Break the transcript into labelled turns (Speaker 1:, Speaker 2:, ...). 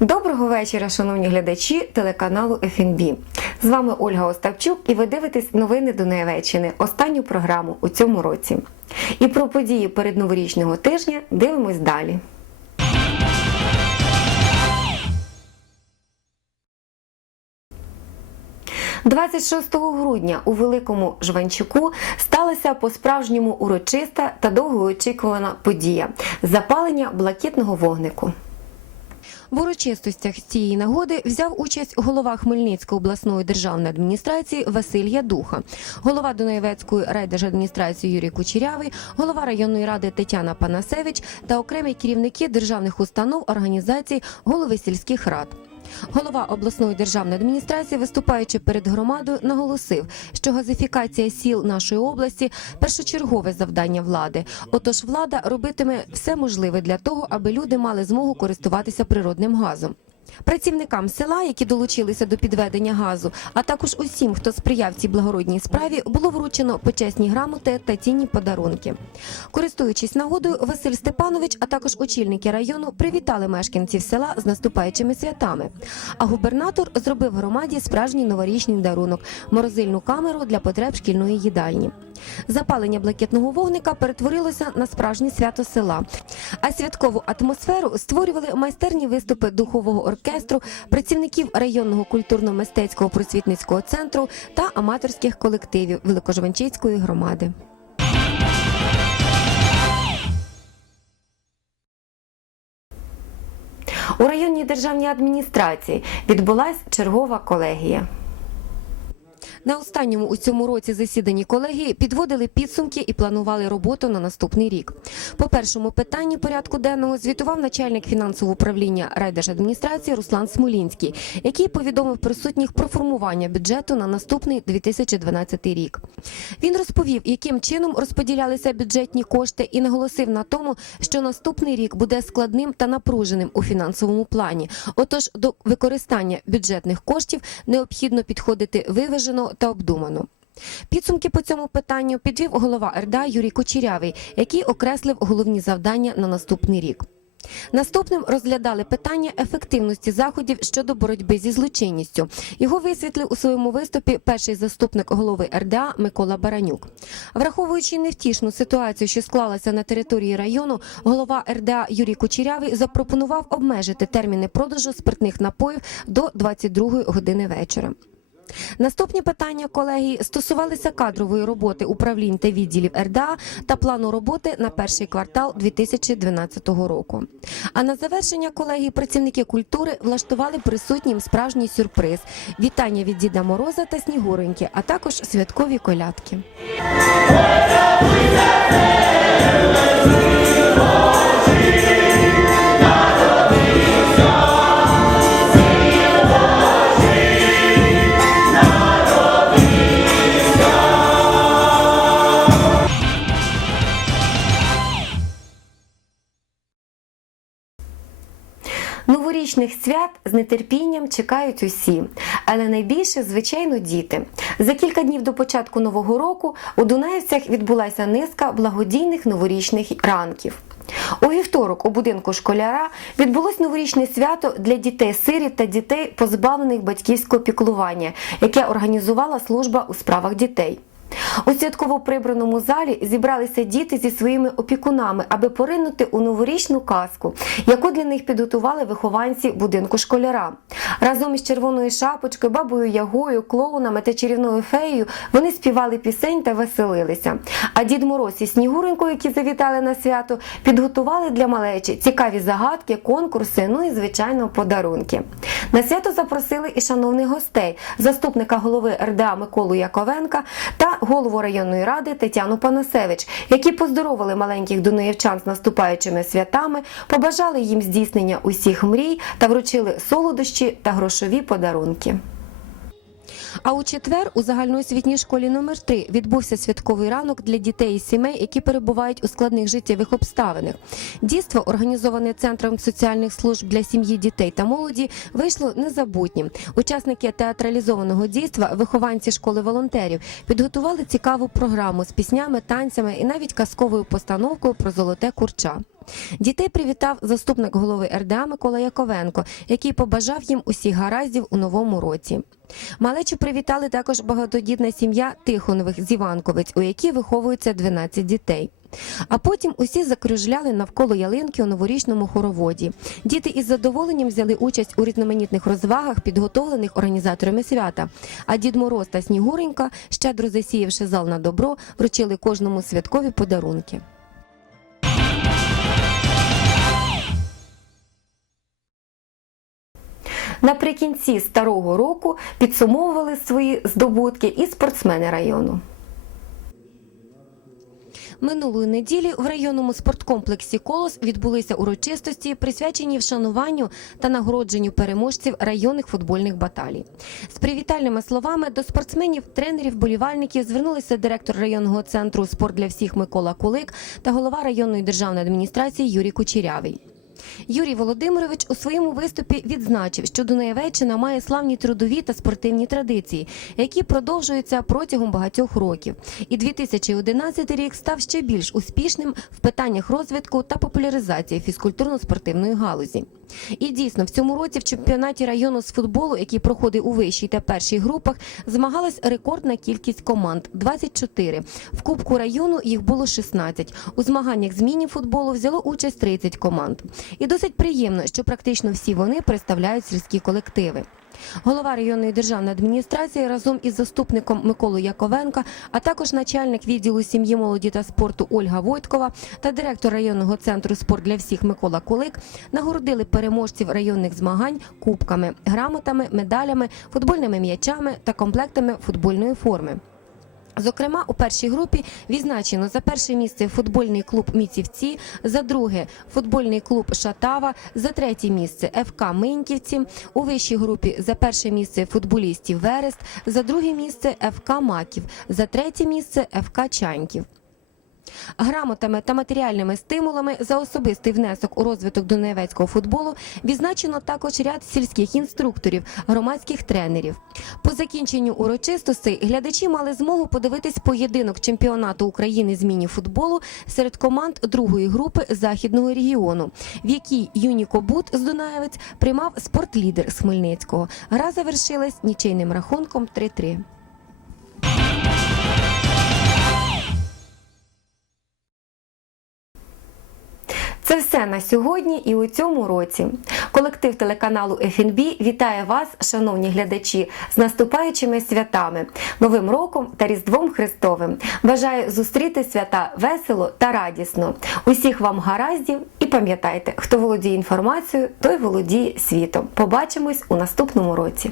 Speaker 1: Доброго вечора, шановні глядачі телеканалу ФНБ. З вами Ольга Остапчук, і ви дивитесь новини Донеччини, останню програму у цьому році. І про події передноворічного тижня дивимось далі. – 26 грудня у Великому Жванчуку сталася по-справжньому урочиста та довгоочікувана подія запалення блакитного вогнику. В урочистостях цієї нагоди взяв участь голова Хмельницької обласної державної адміністрації Василь Ядуха, голова Дунаєвецької райдержадміністрації Юрій Кучерявий, голова районної ради Тетяна Панасевич та окремі керівники державних установ, організацій, голови сільських рад. Голова обласної державної адміністрації, виступаючи перед громадою, наголосив, що газифікація сіл нашої області першочергове завдання влади. Отож, влада робитиме все можливе для того, аби люди мали змогу користуватися природним газом. Працівникам села, які долучилися до підведення газу, а також усім, хто сприяв цій благородній справі, було вручено почесні грамоти та цінні подарунки. Користуючись нагодою, Василь Степанович, а також очільники району привітали мешканців села з наступаючими святами. А губернатор зробив громаді справжній новорічний дарунок морозильну камеру для потреб шкільної їдальні. Запалення блакитного вогника перетворилося на справжнє свято села. А святкову атмосферу створювали майстерні виступи духового оркестру, працівників районного культурно-мистецького просвітницького центру та аматорських колективів Великожванчицької громади. У районній державній адміністрації відбулась чергова колегія. На останньому у цьому році засіданні колегії підводили підсумки і планували роботу на наступний рік. По першому питанні порядку денного звітував начальник фінансового управління райдержадміністрації Руслан Смолінський, який повідомив присутніх про формування бюджету на наступний 2012 рік. Він розповів, яким чином розподілялися бюджетні кошти, і наголосив на тому, що наступний рік буде складним та напруженим у фінансовому плані. Отож, до використання бюджетних коштів необхідно підходити виважено та обдумано. Підсумки по цьому питанню підвів голова РДА Юрій Кочерявий, який окреслив головні завдання на наступний рік. Наступним розглядали питання ефективності заходів щодо боротьби зі злочинністю. Його висвітлив у своєму виступі перший заступник голови РДА Микола Баранюк. Враховуючи невтішну ситуацію, що склалася на території району, голова РДА Юрій Кучерявий запропонував обмежити терміни продажу спиртних напоїв до 22 години вечора. Наступні питання колегії стосувалися кадрової роботи управлінь та відділів РДА та плану роботи на перший квартал 2012 року. А на завершення колегії працівники культури влаштували присутнім справжній сюрприз: вітання від Діда Мороза та Снігуреньки, а також святкові колядки. Новорічних свят з нетерпінням чекають усі, але найбільше, звичайно, діти. За кілька днів до початку нового року у Дунаївцях відбулася низка благодійних новорічних ранків. У вівторок у будинку школяра відбулось новорічне свято для дітей сиріт та дітей, позбавлених батьківського піклування, яке організувала служба у справах дітей. У святково прибраному залі зібралися діти зі своїми опікунами, аби поринути у новорічну казку, яку для них підготували вихованці будинку школяра. Разом із червоною шапочкою, бабою Ягою, клоунами та чарівною феєю вони співали пісень та веселилися. А дід Мороз і Снігуренько, які завітали на свято, підготували для малечі цікаві загадки, конкурси, ну і звичайно подарунки. На свято запросили і шановних гостей, заступника голови РДА Миколу Яковенка та голову районної ради Тетяну Панасевич, які поздоровили маленьких дунаєвчан з наступаючими святами, побажали їм здійснення усіх мрій та вручили солодощі та грошові подарунки. А у четвер у загальноосвітній школі номер 3 відбувся святковий ранок для дітей і сімей, які перебувають у складних життєвих обставинах. Дійство, організоване центром соціальних служб для сім'ї, дітей та молоді, вийшло незабутнім. Учасники театралізованого дійства, вихованці школи волонтерів, підготували цікаву програму з піснями, танцями і навіть казковою постановкою про золоте курча. Дітей привітав заступник голови РДА Микола Яковенко, який побажав їм усіх гараздів у новому році. Малечу привітали також багатодітна сім'я Тихонових з Іванковець, у якій виховується 12 дітей. А потім усі закружляли навколо ялинки у новорічному хороводі. Діти із задоволенням взяли участь у різноманітних розвагах, підготовлених організаторами свята. А Дід Мороз та Снігуренька, щедро засіявши зал на добро, вручили кожному святкові подарунки. Наприкінці старого року підсумовували свої здобутки і спортсмени району. Минулої неділі в районному спорткомплексі Колос відбулися урочистості, присвячені вшануванню та нагородженню переможців районних футбольних баталій. З привітальними словами до спортсменів, тренерів, болівальників звернулися директор районного центру Спорт для всіх Микола Кулик та голова районної державної адміністрації Юрій Кучерявий. Юрій Володимирович у своєму виступі відзначив, що Дунаєвеччина має славні трудові та спортивні традиції, які продовжуються протягом багатьох років. І 2011 рік став ще більш успішним в питаннях розвитку та популяризації фізкультурно-спортивної галузі. І дійсно, в цьому році в чемпіонаті району з футболу, який проходив у вищій та першій групах, змагалась рекордна кількість команд 24. В Кубку району їх було 16. У змаганнях з міні-футболу взяло участь 30 команд. І досить приємно, що практично всі вони представляють сільські колективи. Голова районної державної адміністрації разом із заступником Миколою Яковенка, а також начальник відділу сім'ї, молоді та спорту Ольга Войткова та директор районного центру спорт для всіх Микола Кулик нагородили переможців районних змагань кубками, грамотами, медалями, футбольними м'ячами та комплектами футбольної форми. Зокрема, у першій групі відзначено за перше місце футбольний клуб Міцівці, за друге футбольний клуб Шатава, за третє місце ФК Миньківці. У вищій групі за перше місце футболістів Верест, за друге місце ФК Маків, за третє місце ФК Чаньків. Грамотами та матеріальними стимулами за особистий внесок у розвиток донецького футболу відзначено також ряд сільських інструкторів, громадських тренерів. По закінченню урочистостей глядачі мали змогу подивитись поєдинок чемпіонату України з міні-футболу серед команд другої групи західного регіону, в якій Юніко Бут з Дунаєвець приймав спортлідер з Хмельницького. Гра завершилась нічийним рахунком 3-3. Все на сьогодні і у цьому році. Колектив телеканалу ФНБ вітає вас, шановні глядачі, з наступаючими святами, Новим роком та Різдвом Христовим. Бажаю зустріти свята весело та радісно. Усіх вам гараздів і пам'ятайте, хто володіє інформацією, той володіє світом. Побачимось у наступному році.